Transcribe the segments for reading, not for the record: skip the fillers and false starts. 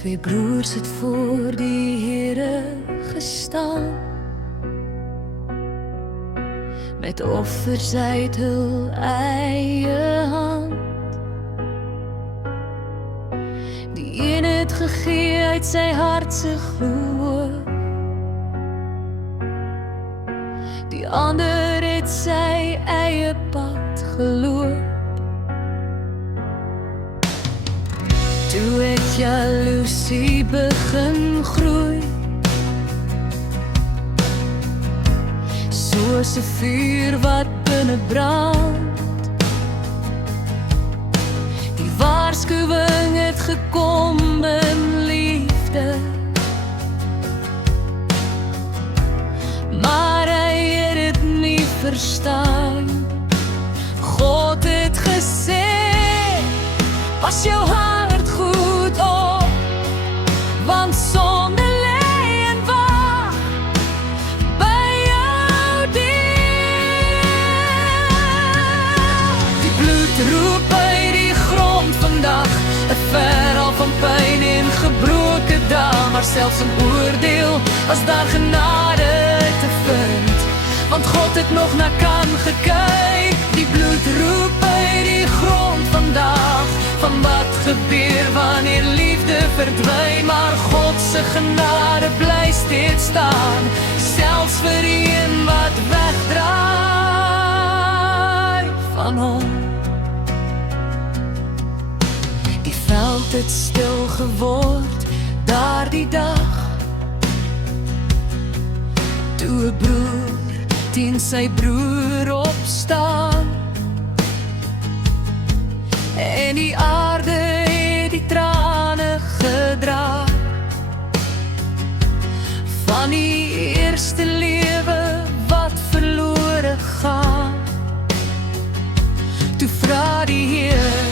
Twee broers het voor die Here gestaan, met offers uit hul eie hand. Die een het gegee uit sy hart se geloof, die ander het sy eie pad geloop. Toe het jaloesie begin groei, soos 'n vuur wat binne brand. Die waarskuwing het gekom in liefde, maar hy het dit nie verstaan. God het gesê, pas jou hart goed op, want sonde lê en wag by jou deur. Die bloed roep by die grond vandag, 'n verhaal van pyn en gebroke dae, maar selfs in oordeel was daar genade te vind, want God het nog na kan gekyk. Die bloed roep by die grond vandag, van wat gebeur wanneer liefde verdwyn, maar God se genade bly steeds staan, selfs vir die een wat wegdraai van hom. Die veld het stil geword daardie dag, toe 'n broer teen sy broer opstaan, en die aarde het die trane gedra van die eerste lewe wat verlore gaan. Toe vra die Heer,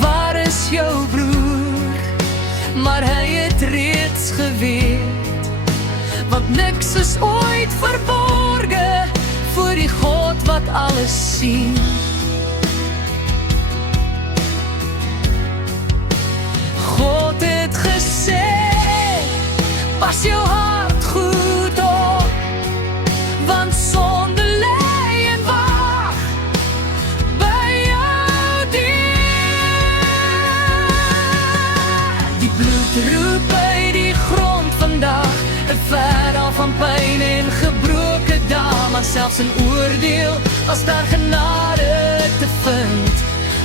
waar is jou broer? Maar hy het reeds geweet, want niks is ooit verborge voor die God wat alles sien. God het gesê, pas jou hart goed op, want sonde lê en wag by jou deur. Die bloed roep by die grond vandag, 'n verhaal van pyn en gebroke dae, maar selfs in oordeel was daar genade te vind,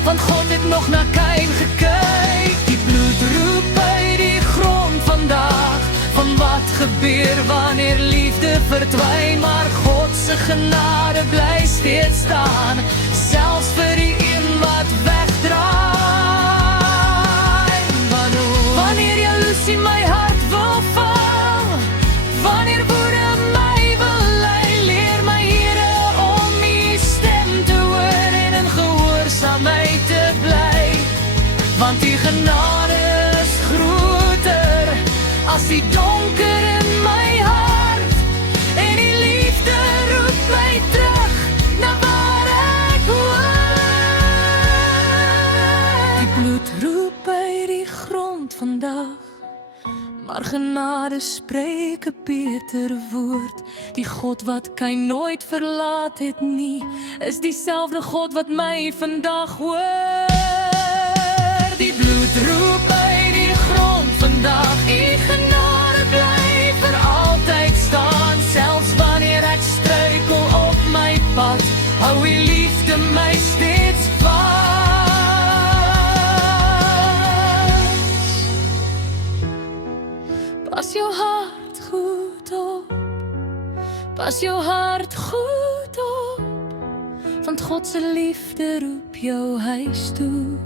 want God het nog na Kain gekyk. Die bloed roep by die grond vandag, van wat gebeur wanneer liefde verdwyn, maar God se genade bly steeds staan, selfs vir die een wat wegdraai. Wanneer jaloesie my hart wil vang, wanneer woede my wil lei, leer my Here om U stem te hoor en in gehoorsaamheid te bly, want U genade is groter as die donker in my hart, en die liefde roep my terug na waar ek hoor. Die bloed roep by die grond vandag, maar genade spreek 'n beter woord. Die God wat Kain nooit verlaat het nie, is dieselfde God wat my vandag hoor. Die bloed roep by die grond vandag, U genade bly vir altyd staan, selfs wanneer ek struikel op my pad, hou U liefde my steeds vas. Pas jou hart goed op, pas jou hart goed op, want God se liefde roep jou huis toe.